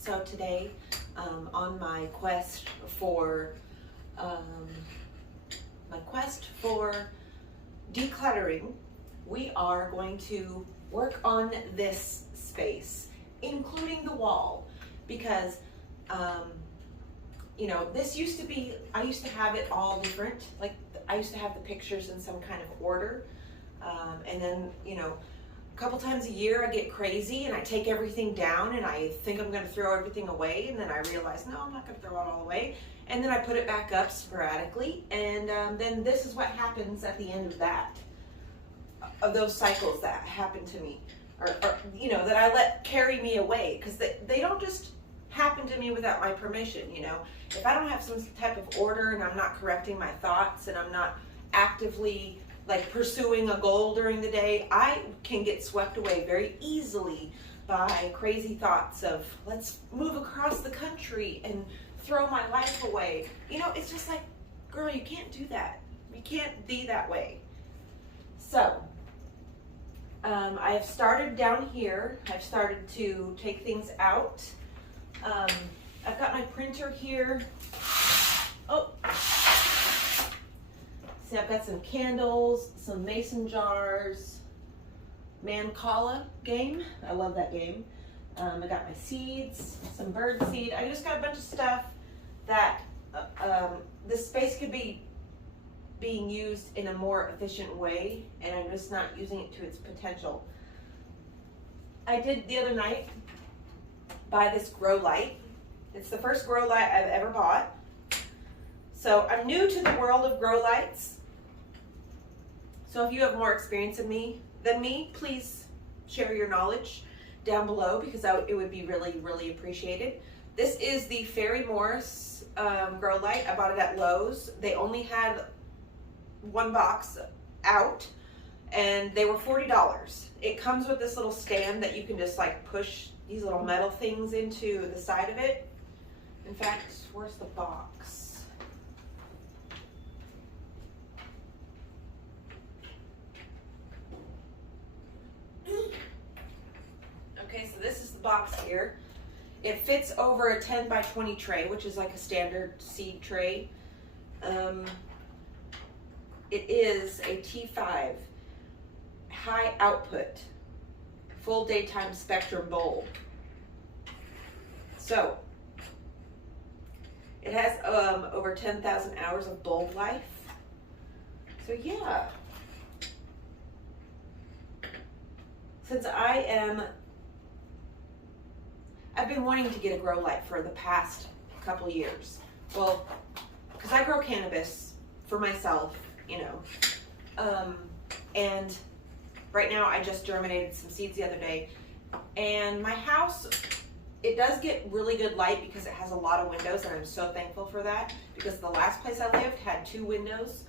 So today, on my quest for um, decluttering, we are going to work on this space, including the wall, because this used to be, I used to have it all different. Like I used to have the pictures in some kind of order, and then a couple times a year I get crazy and I take everything down and I think I'm going to throw everything away, and then I realize no, I'm not going to throw it all away, and then I put it back up sporadically, and then this is what happens at the end of those cycles that happen to me, or that I let carry me away, because they don't just happen to me without my permission. If I don't have some type of order and I'm not correcting my thoughts and I'm not actively like pursuing a goal during the day, I can get swept away very easily by crazy thoughts of let's move across the country and throw my life away. It's just like, girl, you can't do that. You can't be that way. So I have started down here. I've started to take things out. I've got my printer here. Oh, see, I've got some candles, some mason jars, Mancala game. I love that game. I got my seeds, some bird seed. I just got a bunch of stuff that this space could be being used in a more efficient way, and I'm just not using it to its potential. I did the other night buy this grow light. It's the first grow light I've ever bought. So I'm new to the world of grow lights. So if you have more experience than me, please share your knowledge down below, because it would be really, really appreciated. This is the Fairy Morris grow light. I bought it at Lowe's. They only had one box out, and they were $40. It comes with this little stand that you can just like push these little metal things into the side of it. In fact, where's the box? Okay, so this is the box here. It fits over a 10 by 20 tray, which is like a standard seed tray. It is a T5 high output full daytime spectrum bulb. So it has over 10,000 hours of bulb life. So yeah, since I've been wanting to get a grow light for the past couple years. Well, because I grow cannabis for myself, and right now I just germinated some seeds the other day, and my house, it does get really good light because it has a lot of windows, and I'm so thankful for that, because the last place I lived had 2 windows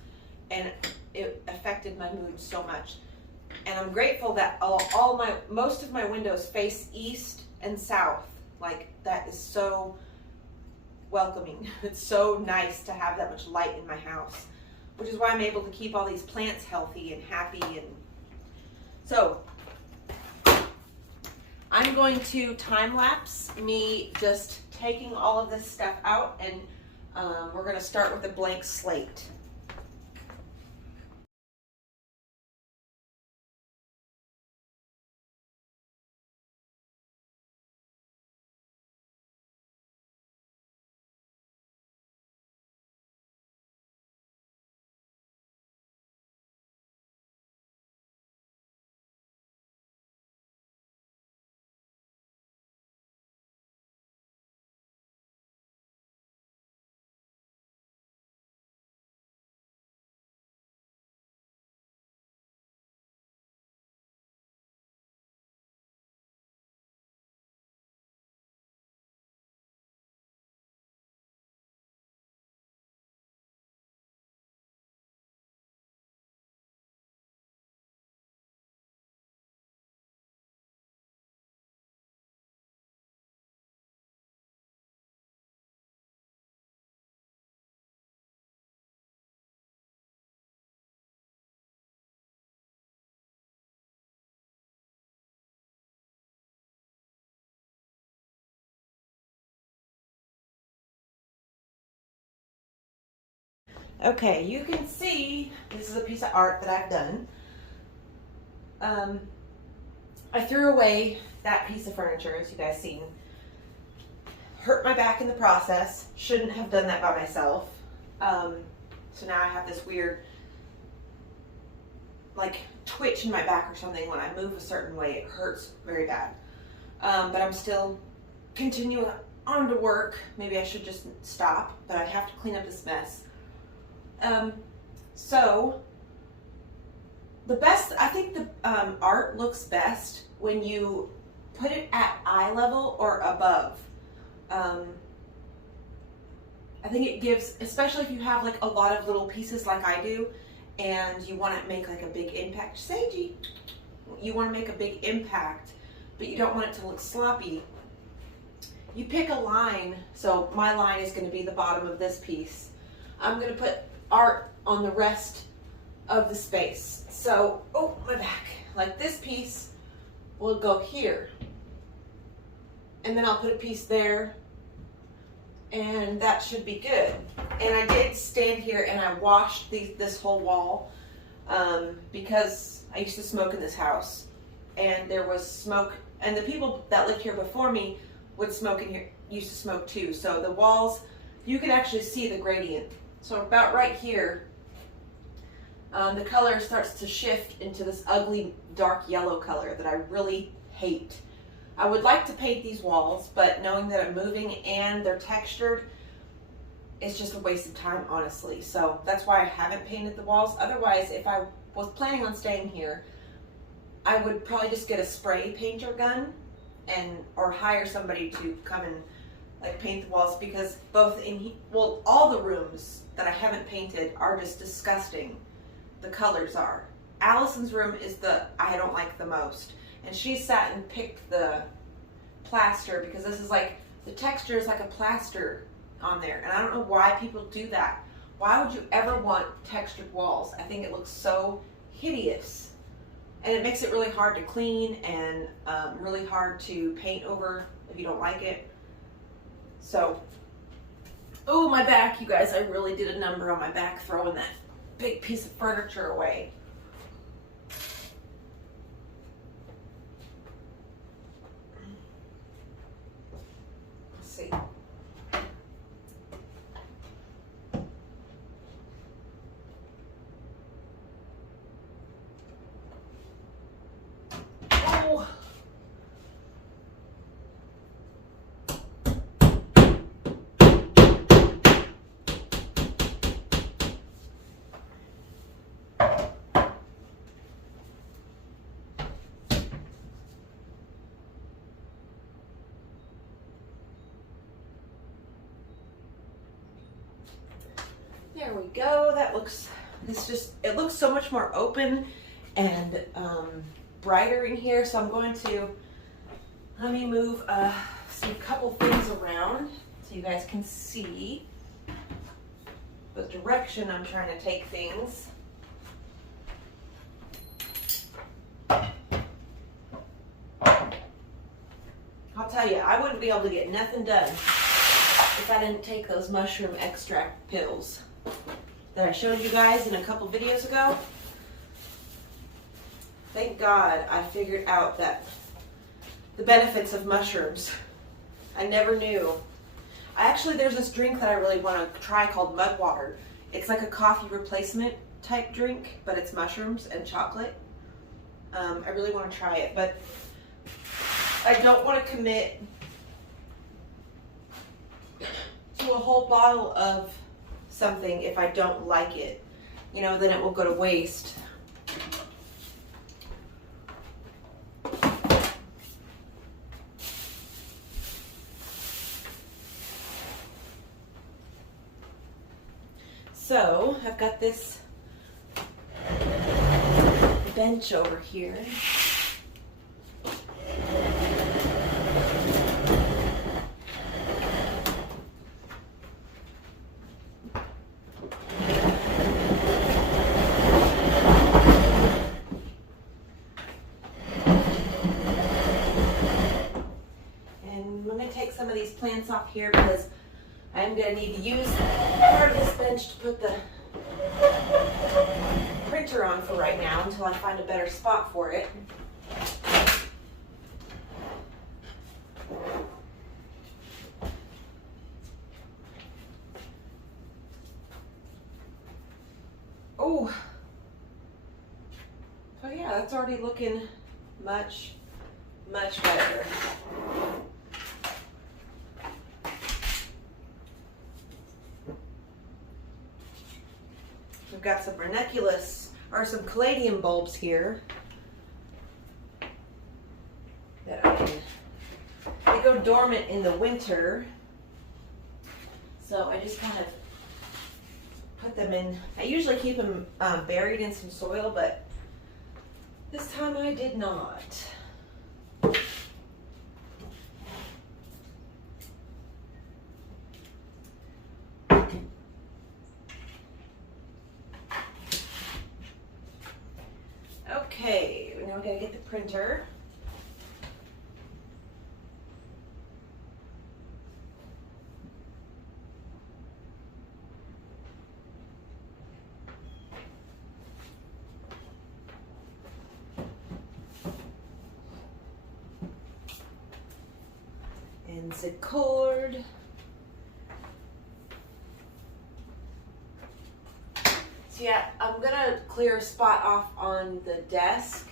and it affected my mood so much. And I'm grateful that most of my windows face east and south. Like, that is so welcoming. It's so nice to have that much light in my house, which is why I'm able to keep all these plants healthy and happy. And so I'm going to time lapse me just taking all of this stuff out, and we're going to start with a blank slate. Okay, you can see this is a piece of art that I've done. I threw away that piece of furniture, as you guys seen. Hurt my back in the process. Shouldn't have done that by myself. So now I have this weird, like, twitch in my back or something. When I move a certain way, it hurts very bad. But I'm still continuing on to work. Maybe I should just stop, but I have to clean up this mess. So the best, I think the art looks best when you put it at eye level or above. I think it gives, especially if you have like a lot of little pieces like I do, and you want to make like a big impact. Seiji, you want to make a big impact, but you don't want it to look sloppy. You pick a line, so my line is going to be the bottom of this piece. I'm going to put art on the rest of the space. So, oh, my back. Like this piece will go here. And then I'll put a piece there, and that should be good. And I did stand here and I washed this whole wall because I used to smoke in this house, and there was smoke, and the people that lived here before me would smoke in here, used to smoke too. So the walls, you can actually see the gradient. So about right here, the color starts to shift into this ugly dark yellow color that I really hate. I would like to paint these walls, but knowing that I'm moving and they're textured, it's just a waste of time, honestly. So that's why I haven't painted the walls. Otherwise, if I was planning on staying here, I would probably just get a spray painter gun or hire somebody to come and like paint the walls, because all the rooms that I haven't painted are just disgusting. The colors are. Allison's room is I don't like the most. And she sat and picked the plaster, because this is like, the texture is like a plaster on there. And I don't know why people do that. Why would you ever want textured walls? I think it looks so hideous. And it makes it really hard to clean and really hard to paint over if you don't like it. So, oh, my back, you guys, I really did a number on my back throwing that big piece of furniture away. See. Oh. There we go. That looks, it looks so much more open and brighter in here. So I'm going to, let me move a couple things around so you guys can see the direction I'm trying to take things. I'll tell you, I wouldn't be able to get nothing done if I didn't take those mushroom extract pills that I showed you guys in a couple videos ago. Thank God I figured out that the benefits of mushrooms. I never knew. There's this drink that I really want to try called mud water. It's like a coffee replacement type drink, but it's mushrooms and chocolate. I really want to try it, but I don't want to commit to a whole bottle of something if I don't like it. You know, then it will go to waste. So I've got this bench over here. Some of these plants off here because I'm going to need to use part of this bench to put the printer on for right now until I find a better spot for it. Oh, so yeah, that's already looking much better. We've got some ranunculus, or some caladium bulbs here that they go dormant in the winter. So I just kind of put them in. I usually keep them buried in some soil, but this time I did not. Okay, now we gotta get the printer. And the cord. So yeah, I'm gonna clear a spot off on the desk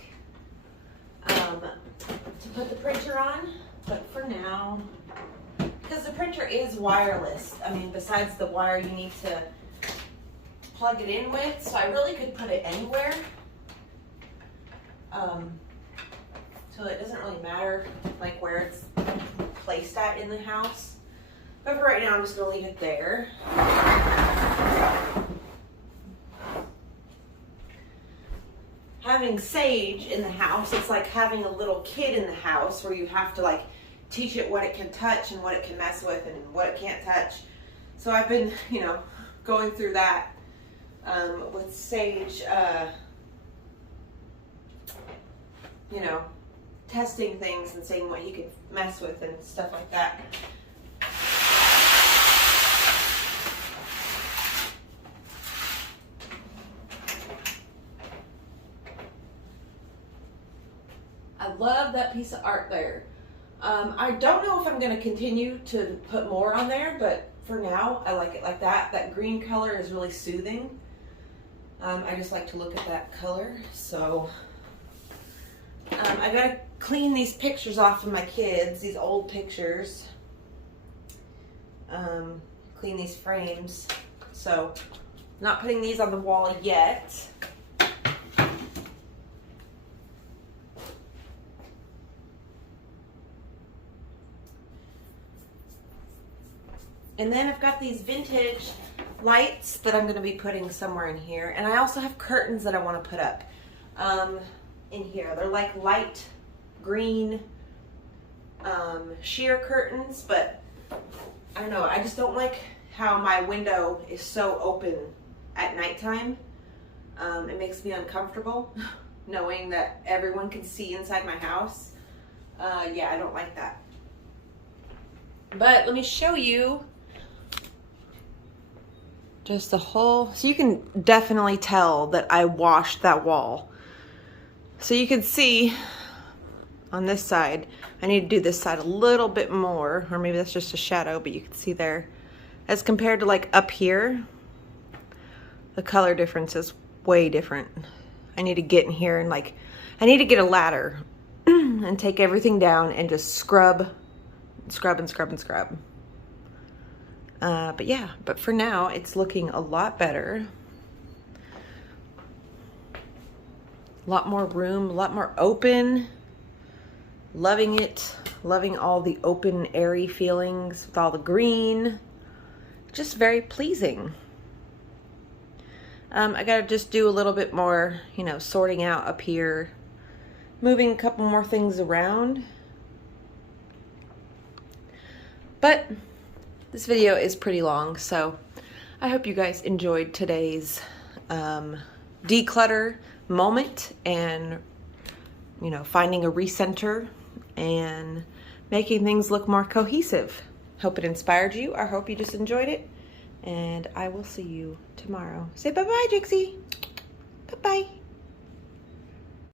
to put the printer on, but for now, because the printer is wireless, I mean, besides the wire you need to plug it in with, so I really could put it anywhere. So it doesn't really matter like where it's placed at in the house. But for right now, I'm just gonna leave it there. Having Sage in the house, it's like having a little kid in the house where you have to like teach it what it can touch and what it can mess with and what it can't touch. So I've been, going through that with Sage, testing things and seeing what he could mess with and stuff like that. I love that piece of art there. I don't know if I'm going to continue to put more on there, but for now, I like it like that. That green color is really soothing. I just like to look at that color. So I got to clean these pictures off of my kids, these old pictures. Clean these frames. So not putting these on the wall yet. And then I've got these vintage lights that I'm going to be putting somewhere in here. And I also have curtains that I want to put up in here. They're like light green sheer curtains, but I don't know. I just don't like how my window is so open at nighttime. It makes me uncomfortable knowing that everyone can see inside my house. Yeah, I don't like that. But let me show you just the whole, so you can definitely tell that I washed that wall. So you can see on this side, I need to do this side a little bit more, or maybe that's just a shadow, but you can see there, as compared to like up here, the color difference is way different. I need to get in here and like, I need to get a ladder and take everything down and just scrub and scrub. But yeah, but for now, it's looking a lot better. A lot more room, a lot more open. Loving it. Loving all the open, airy feelings with all the green. Just very pleasing. I gotta just do a little bit more, sorting out up here. Moving a couple more things around. But this video is pretty long, so I hope you guys enjoyed today's declutter moment and, finding a recenter and making things look more cohesive. Hope it inspired you. I hope you just enjoyed it. and I will see you tomorrow. Say bye-bye, Jixie. Bye-bye.